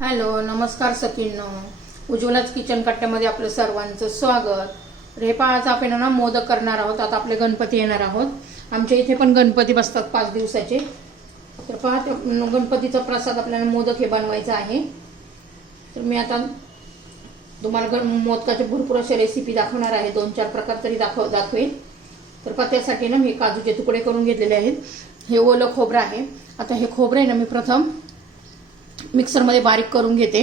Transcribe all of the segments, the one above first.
Hello नमस्कार सखींनो. उज्ज्वलाच kitchen कट्ट्यामध्ये आपलं सर्वांचं स्वागत. रे आज आपण ना मोदक करणार आहोत. आता आपले गणपती येणार आहोत. आमच्या इथे पण गणपती बसतात पाच दिवसाचे. तर पहा गणपतीचा प्रसाद आपल्याला मोदक हे बनवायचा आहे. तर मी आता तुम्हाला गण मोदकाचे भरपूर असे रेसिपी दाखवणार आहे. दोन चार प्रकार तरी दाखव दाखवेल तर पहा त्यासाठी ना मी काजूचे तुकडे करून घेतलेले आहेत. हे ओलं खोबरं आहे. आता हे खोबरं आहे ना मी प्रथम मिक्सरमध्ये बारीक करून घेते.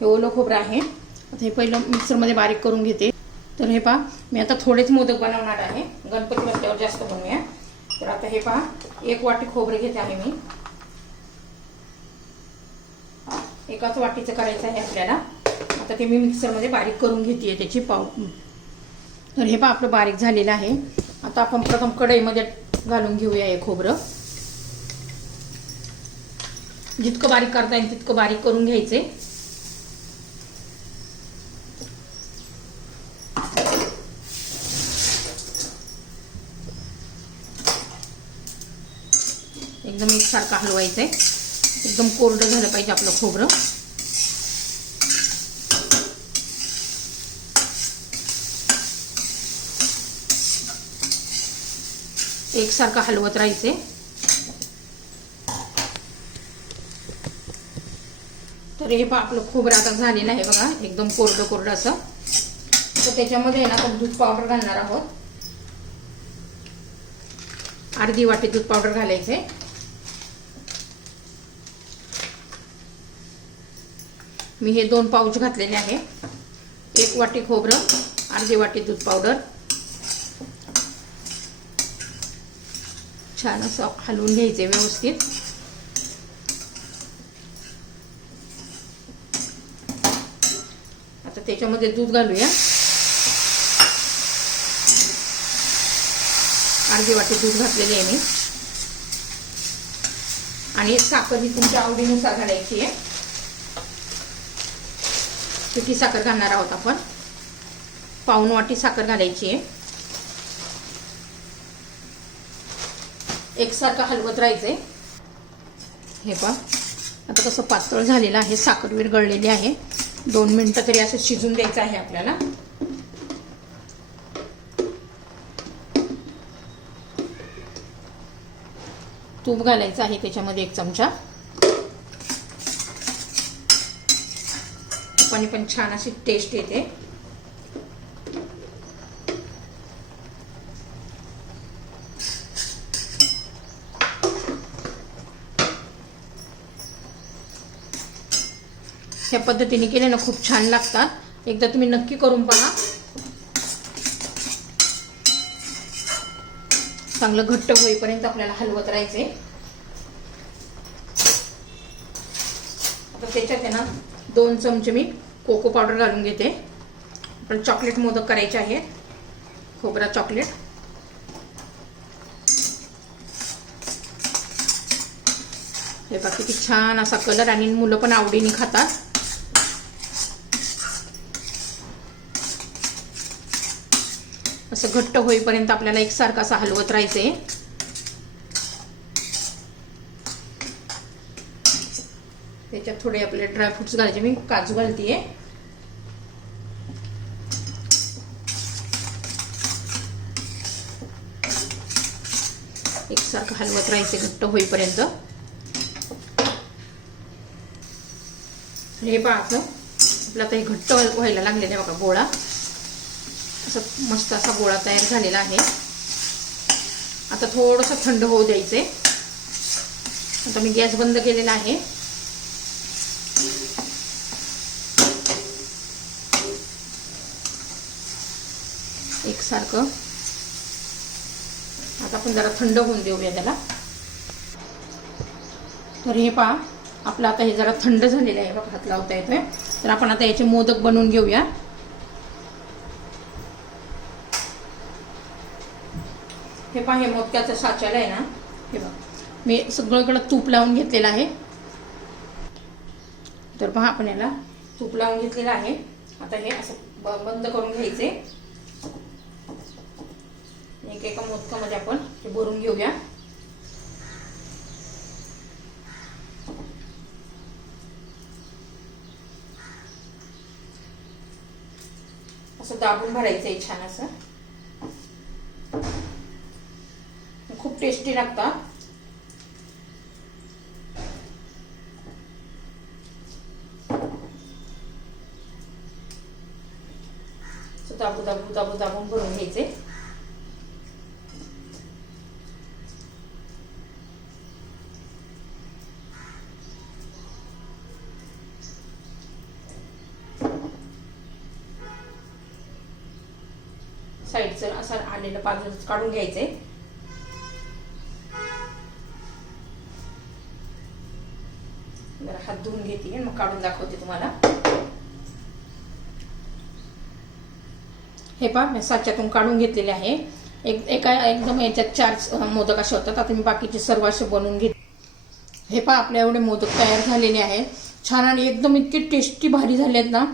हे ओलं खोबरं आहे. आता हे पहिलं मिक्सरमध्ये बारीक करून घेते. तर हे पहा मी आता थोडेच मोदक बनवणार आहे. गणपती बसल्यावर जास्त बनवूया. तर आता हे पहा एक वाटी खोबरं घेते आहे मी. एकाच वाटीचं करायचं आहे आपल्याला. आता ते मी मिक्सरमध्ये बारीक करून घेते त्याची पाव तर हे पहा आपलं बारीक झालेलं आहे. आता आपण प्रथम कढईमध्ये घालून घेऊया हे खोबरं. जितकं बारीक करता येईल तितकं बारीक करून घ्यायचे. एकदम एकसारखं हलवायचं आहे एकदम कोरडं झालं पाहिजे आपलं खोबरं. एकसारखं हलवत राहायचे तर हे पहा आपलं खोबरं आता झालेलं आहे बघा एकदम कोरडं कोरडं असं. तर त्याच्यामध्ये ना आपण दूध पावडर घालणार आहोत. अर्धी वाटी दूध पावडर घालायचे मी हे दोन पाऊच घातलेले आहे. एक वाटी खोबरं अर्धी वाटी दूध पावडर. छान असं हलवून घ्यायचे व्यवस्थित. त्याच्यामध्ये दूध घालूया. अर्धी वाटी दूध घातलेली आहे मी. आणि साखर ही तुमच्या आवडीनुसार घालायची आहे. पिठी साखर घालणार आहोत आपण? पाऊन वाटी साखर घालायची आहे. एकसारखं हलवत राहायचंय. हे पहा. आता कसं पातळ झालेलं आहे साखर विरघळलेली आहे. दोन मिनटं तरी असं शिजून द्यायचं आहे आपल्याला. तूप घालायचं आहे त्याच्यामध्ये एक चमचा. तुपाने पण छान अशी टेस्ट येते. ह्या पद्धतीने केले ना खूप छान लागतात. एकदा तुम्ही नक्की करून पहा. चांगलं घट्ट होईपर्यंत आपल्याला हलवत राहायचे आता त्याच्यात आहे ना दोन चमचे मी कोको पावडर घालून घेते. आपण चॉकलेट मोदक करायचे आहेत. खोबरा चॉकलेट हे बघा किती छान असा कलर आणि मुलं पण आवडीने खातात. असं घट्ट होईपर्यंत आपल्याला एकसारखं असं हलवत राहायचंय. त्याच्यात थोडे आपले ड्रायफ्रुट्स घालायचे. मी काजू घालतीये. एकसारखं हलवत राहायचे घट्ट होईपर्यंत. हे पहा असं आपलं आता हे घट्ट व्हायला लागलेलं आहे बघा गोळा. असं मस्त असा गोळा तयार झालेला आहे. आता थोडंसं थंड होऊ द्यायचे आता मी गॅस बंद केलेला आहे. एकसारखं आता आपण जरा थंड होऊन देऊया त्याला. तर हे पहा आपलं आता हे जरा थंड झालेलं आहे बघा हात लावता येतोय. तर आपण आता याचे मोदक बनवून घेऊया. हे पहा हे मोदक्याचं साचल आहे ना. हे बघ. मी सगळंकडं तूप लावून घेतलेलं आहे. तर पहा आपण याला तूप लावून घेतलेलं आहे. आता हे असं बंद करून घ्यायचे. एक एका मोदकामध्ये आपण हे भरून घेऊया. असं दाबून भरायचं आहे छान असं. खूप टेस्टी लागतात दाबू दाबू दाबू दाबून भरून घ्यायचे. साईडचं असं आलेलं बाजूच काढून घ्यायचंय. हात धुवून घेते मग काढून दाखवते तुम्हाला. हे पहा मी साच्यातून काढून घेतलेले आहे. एक एका एकदम याच्यात चार मोदक असे होतात. आता मी बाकीचे सर्व असे बनवून घेते. हे पहा आपल्या एवढे मोदक तयार झालेले आहेत छान आणि एकदम इतके टेस्टी भारी झाले आहेत ना.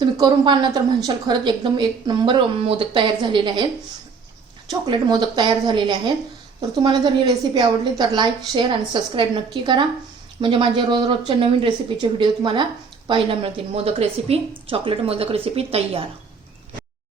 तुम्ही करून पाहाल ना तर म्हणशाल खरंच एकदम एक नंबर मोदक तयार झालेले आहेत. चॉकलेट मोदक तयार झालेले आहेत. तर तुम्हाला जर ही रेसिपी आवडली तर लाईक शेअर आणि सबस्क्राईब नक्की करा. म्हणजे माझे रोज रोजच्या नवीन रेसिपीचे व्हिडिओ तुम्हाला पाहायला मिळतील. Modak recipe chocolate modak recipe तयार.